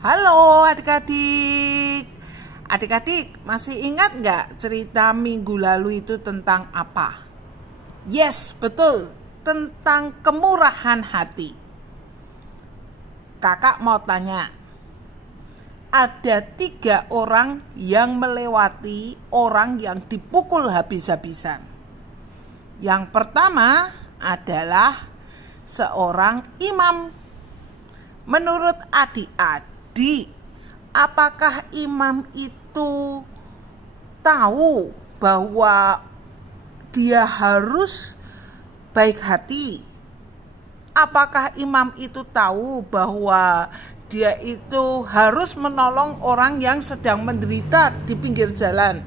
Halo adik-adik. Adik-adik masih ingat nggak cerita minggu lalu itu tentang apa? Yes, betul, tentang kemurahan hati. Kakak mau tanya, ada 3 orang yang melewati orang yang dipukul habis-habisan. Yang pertama adalah seorang imam. Menurut adik-adik, apakah imam itu tahu bahwa dia harus baik hati? Apakah imam itu tahu bahwa dia itu harus menolong orang yang sedang menderita di pinggir jalan?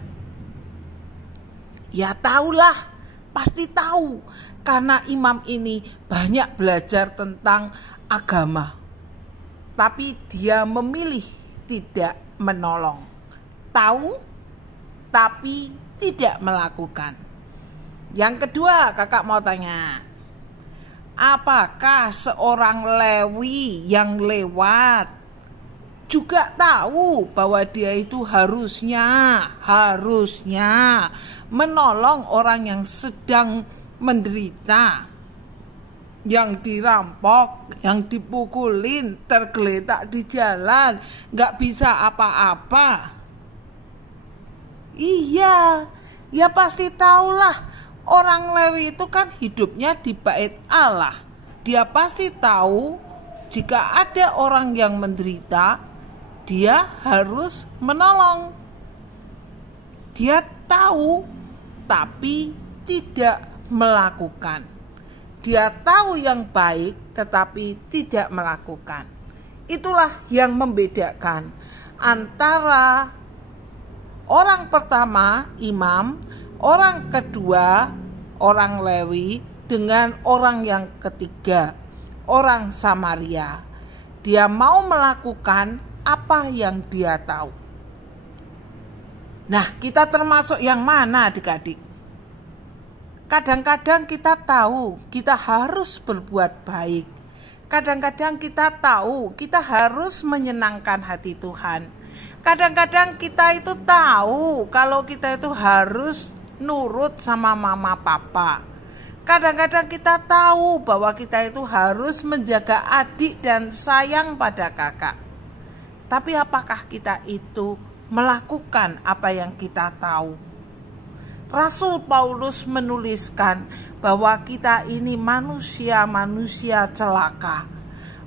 Ya tahulah, pasti tahu, karena imam ini banyak belajar tentang agama. Tapi dia memilih tidak menolong. Tahu, tapi tidak melakukan. Yang kedua, kakak mau tanya, apakah seorang Lewi yang lewat juga tahu bahwa dia itu harusnya menolong orang yang sedang menderita, yang dirampok, yang dipukulin, tergeletak di jalan, gak bisa apa-apa? Iya, ya pasti tahulah. Orang Lewi itu kan hidupnya di bait Allah. Dia pasti tahu jika ada orang yang menderita, dia harus menolong. Dia tahu, tapi tidak melakukan. Dia tahu yang baik tetapi tidak melakukan. Itulah yang membedakan antara orang pertama, imam, orang kedua, orang Lewi, dengan orang yang ketiga, orang Samaria. Dia mau melakukan apa yang dia tahu. Nah, kita termasuk yang mana adik-adik? Kadang-kadang kita tahu kita harus berbuat baik. Kadang-kadang kita tahu kita harus menyenangkan hati Tuhan. Kadang-kadang kita itu tahu kalau kita itu harus nurut sama mama papa. Kadang-kadang kita tahu bahwa kita itu harus menjaga adik dan sayang pada kakak. Tapi apakah kita itu melakukan apa yang kita tahu? Rasul Paulus menuliskan bahwa kita ini manusia celaka.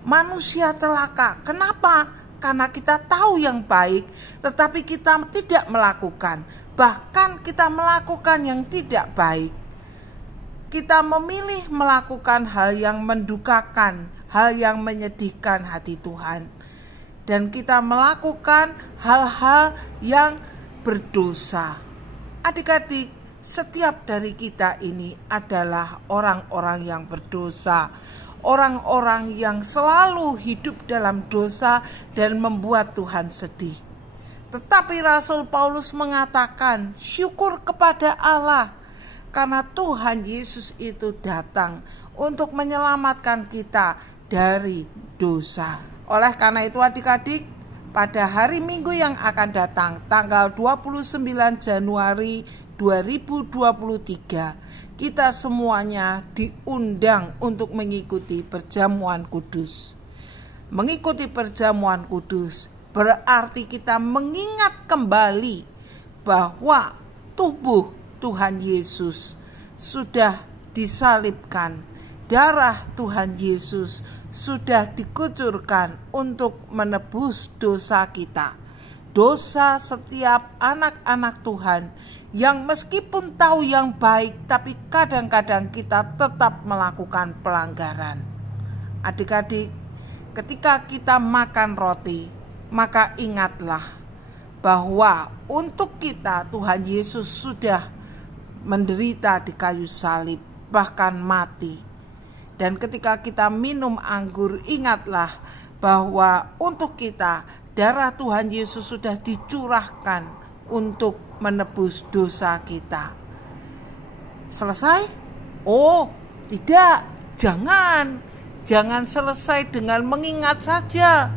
Manusia celaka. Kenapa? Karena kita tahu yang baik, tetapi kita tidak melakukan. Bahkan kita melakukan yang tidak baik. Kita memilih melakukan hal yang mendukakan, hal yang menyedihkan hati Tuhan. Dan kita melakukan hal-hal yang berdosa. Adik-adik, setiap dari kita ini adalah orang-orang yang berdosa, orang-orang yang selalu hidup dalam dosa dan membuat Tuhan sedih. Tetapi Rasul Paulus mengatakan, syukur kepada Allah karena Tuhan Yesus itu datang untuk menyelamatkan kita dari dosa. Oleh karena itu adik-adik, pada hari Minggu yang akan datang, tanggal 29 Januari 2023, kita semuanya diundang untuk mengikuti perjamuan kudus. Mengikuti perjamuan kudus berarti kita mengingat kembali bahwa tubuh Tuhan Yesus sudah disalibkan. Darah Tuhan Yesus sudah dikucurkan untuk menebus dosa kita. Dosa setiap anak-anak Tuhan yang meskipun tahu yang baik, tapi kadang-kadang kita tetap melakukan pelanggaran. Adik-adik, ketika kita makan roti, maka ingatlah bahwa untuk kita Tuhan Yesus sudah menderita di kayu salib, bahkan mati. Dan ketika kita minum anggur, ingatlah bahwa untuk kita darah Tuhan Yesus sudah dicurahkan untuk menebus dosa kita. Selesai? Oh, tidak. Jangan selesai dengan mengingat saja.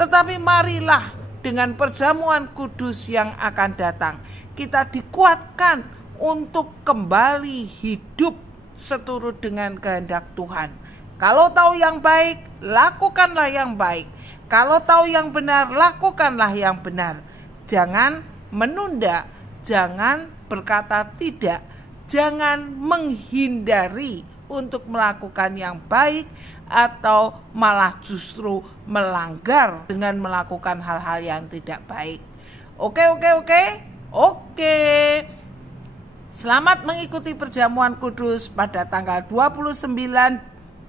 Tetapi marilah dengan perjamuan kudus yang akan datang, kita dikuatkan untuk kembali hidup seturut dengan kehendak Tuhan. Kalau tahu yang baik, lakukanlah yang baik. Kalau tahu yang benar, lakukanlah yang benar. Jangan menunda, jangan berkata tidak, jangan menghindari untuk melakukan yang baik atau malah justru melanggar dengan melakukan hal-hal yang tidak baik. Oke. Selamat mengikuti perjamuan kudus pada tanggal 29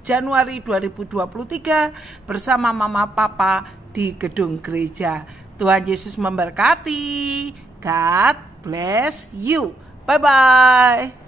Januari 2023 bersama Mama Papa di gedung gereja. Tuhan Yesus memberkati. God bless you. Bye-bye.